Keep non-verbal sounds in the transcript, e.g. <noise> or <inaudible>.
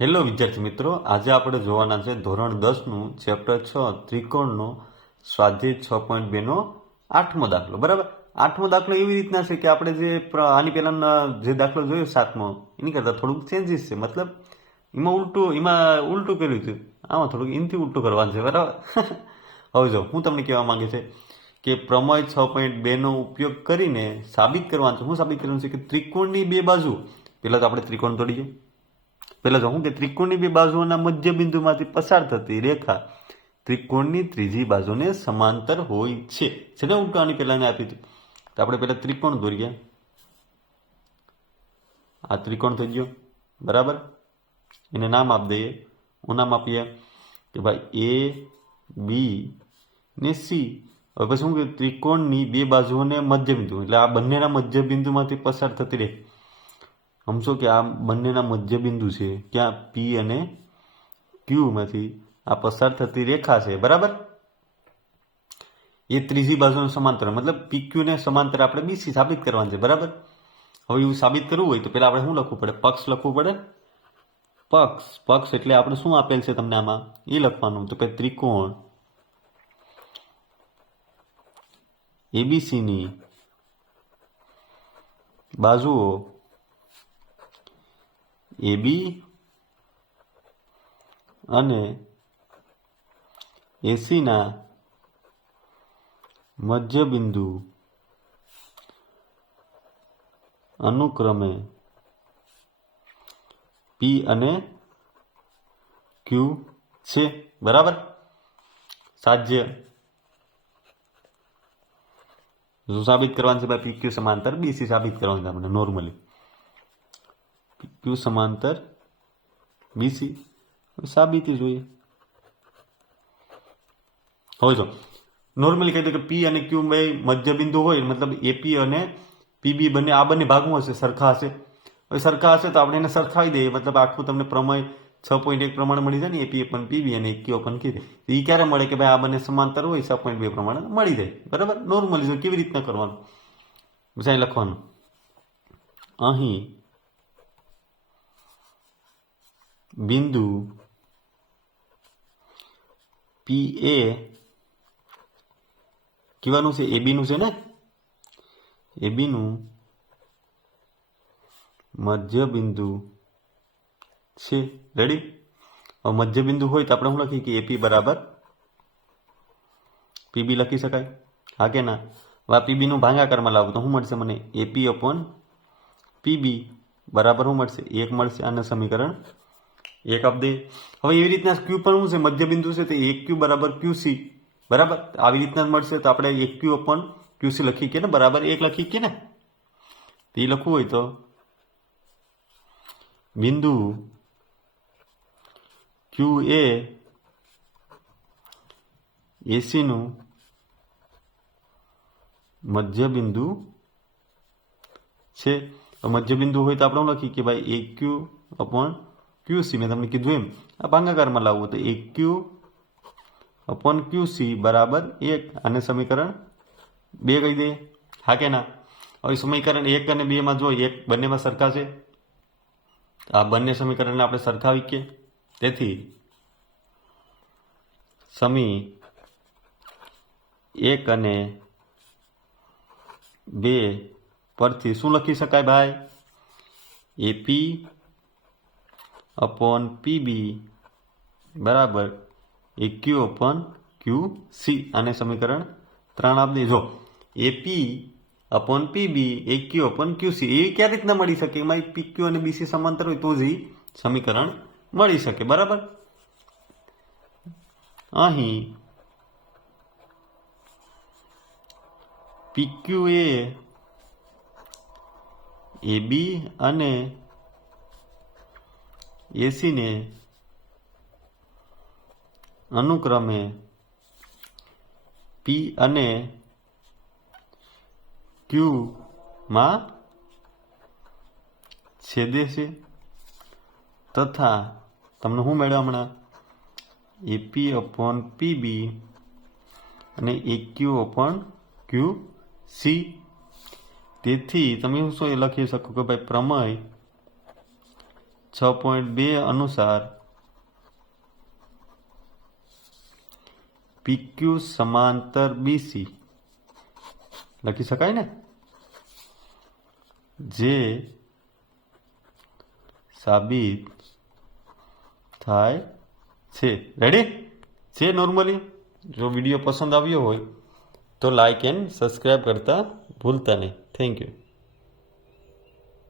Hello વિદ્યાર્થી મિત્રો, આજે આપણે જોવાના છે ધોરણ દસનું ચેપ્ટર છ, ત્રિકોણનો સ્વાધ્યાય છ પોઈન્ટ બેનો આઠમો દાખલો. બરાબર? આઠમો દાખલો એવી રીતના છે કે આપણે જે આની પહેલાંના જે દાખલો જોયો સાતમો, એની કરતાં થોડુંક ચેન્જીસ છે. મતલબ એમાં ઉલટું એમાં ઉલટું કર્યું છે. આમાં થોડુંક એનથી ઉલટું કરવાનું છે, બરાબર? <laughs> હવે જો, હું તમને કહેવા માગે છે કે પ્રમેય છ પોઈન્ટ બેનો ઉપયોગ કરીને સાબિત કરવાનું છે. હું સાબિત કરવાનું છે કે ત્રિકોણની બે બાજુ. પહેલાં તો આપણે ત્રિકોણ તોડીએ પહેલા જો હું કે ત્રિકોણની બે બાજુઓના મધ્ય બિંદુમાંથી પસાર થતી રેખા ત્રિકોણની ત્રીજી બાજુને સમાંતર હોય છે. છે ને ઉલટું પહેલાને આપી હતી તો આપણે પહેલા ત્રિકોણ દોરીએ. આ ત્રિકોણ થઈ ગયો. બરાબર? એને નામ આપી દઈએ. હું નામ આપીએ કે ભાઈ એ બી ને સી હવે પછી શું કે ત્રિકોણની બે બાજુઓને મધ્યબિંદુ. એટલે આ બંનેના મધ્યબિંદુમાંથી પસાર થતી રેખા. સમજો કે આ બંનેના મધ્ય બિંદુ છે? ક્યાં પી અને ક્યુમાંથી આ પસાર થતી રેખા છે, બરાબર? એ ત્રીજી બાજુનું સમાંતર, મતલબ પી ક્યુને સમાંતર આપણે બીસી સાબિત કરવાનું છે, બરાબર? હવે એવું સાબિત કરવું હોય તો પહેલાં આપણે શું લખવું પડે? પક્ષ લખવું પડે? પક્ષ. પક્ષ એટલે આપણે શું આપેલ છે તમને આમાં? એ લખવાનું. તો કે ત્રિકોણ એબીસીની બાજુઓ એ બી અને એસીના મધ્યબિંદુ અનુક્રમે પી અને ક્યુ છે. બરાબર? સાધ્ય શું સાબિત કરવાનું છે ભાઈ? પી ક્યુ સમાંતર બીસી સાબિત કરવાનું છે આપણે નોર્મલી ક્યુ સમાંતર બીસી સાબિતી જોઈએ હવે જો નોર્મલી કહી દો કે પી અને ક્યુ બે મધ્ય બિંદુ હોય મતલબ એપી અને પીબી બંને આ બંને ભાગમાં હશે સરખા હશે હવે સરખા હશે તો આપણે એને સરખાવી દઈએ મતલબ આખું તમને પ્રમેય છ પોઈન્ટ એક પ્રમાણે મળી જાય ને એપી પણ પીબી અને ક્યુ પણ કીધે એ ક્યારે મળે કે ભાઈ આ બંને સમાંતર હોય છ પોઈન્ટ બે પ્રમાણે મળી જાય બરાબર નોર્મલી જો કેવી રીતના કરવાનું પછી લખવાનું અહીં બિંદુ પી એ કેવાનું છે એ બીનું છે ને? એ બીનું મધ્ય બિંદુ છે. રેડી હવે મધ્ય બિંદુ હોય તો આપણે શું લખીએ કે એપી બરાબર? પીબી લખી શકાય. હા કે ના? હવે પીબીનું ભાંગાકારમાં લાવું તો શું મળશે મને? એપી અપોન પીબી બરાબર શું મળશે? એક મળશે આને સમીકરણ એક અપડે હવે એવી રીતના ક્યુ પણ શું છે? મધ્ય બિંદુ છે તો એક ક્યુ બરાબર ક્યુ સી બરાબર? આવી રીતના મળશે. તો આપણે એક ક્યુ અપન ક્યુ સી લખી કે ને? બરાબર એક લખી કે ને? એ લખવું હોય તો. બિંદુ ક્યુ એ એસીનું મધ્ય બિંદુ છે. તો મધ્ય બિંદુ હોય તો આપણે લખી કે ભાઈ એક ક્યુ અપોન ક્યુ સી મેં તમને કીધું એમ. આ ભાંગાકારમાં લાવવું તો એક ક્યુ અપોન ક્યુ સી બરાબર એક અને સમીકરણ બે કહી દે હા કે ના? હવે સમીકરણ એક અને બેમાં જો એક બંનેમાં સરખા છે આ બંને સમીકરણને આપણે સરખાવી કે? તેથી સમી એક અને બે પરથી શું લખી શકાય ભાઈ? એપી અપોન પીબી બરાબર A Q upon Q C આને સમીકરણ ત્રણ આપી દેજો AP upon PB A Q upon Q C. એ ક્યાં રીતના મળી શકે? એમાં પી ક્યુ અને બીસી સમાંતર હોય તો જ સમીકરણ મળી શકે. બરાબર? અહીં પીક્યુ એ એ બી અને એસીને અનુક્રમે પી અને ક્યુમાં છેદે છે. તથા તમને શું મળ્યું હમણાં? એપી અપોન પીબી અને એક્યુ અપોન ક્યુ સી તેથી તમે શું એ લખી શકો કે ભાઈ પ્રમેય છ પોઈન્ટ બે અનુસાર પીક્યુ સમાંતર બીસી લખી શકાય ને જે સાબિત થાય છે રેડી છે નોર્મલી જો વીડિયો પસંદ આવ્યો હોય તો લાઈક એન્ડ સબસ્ક્રાઈબ કરતા ભૂલતા નહીં થેન્ક યુ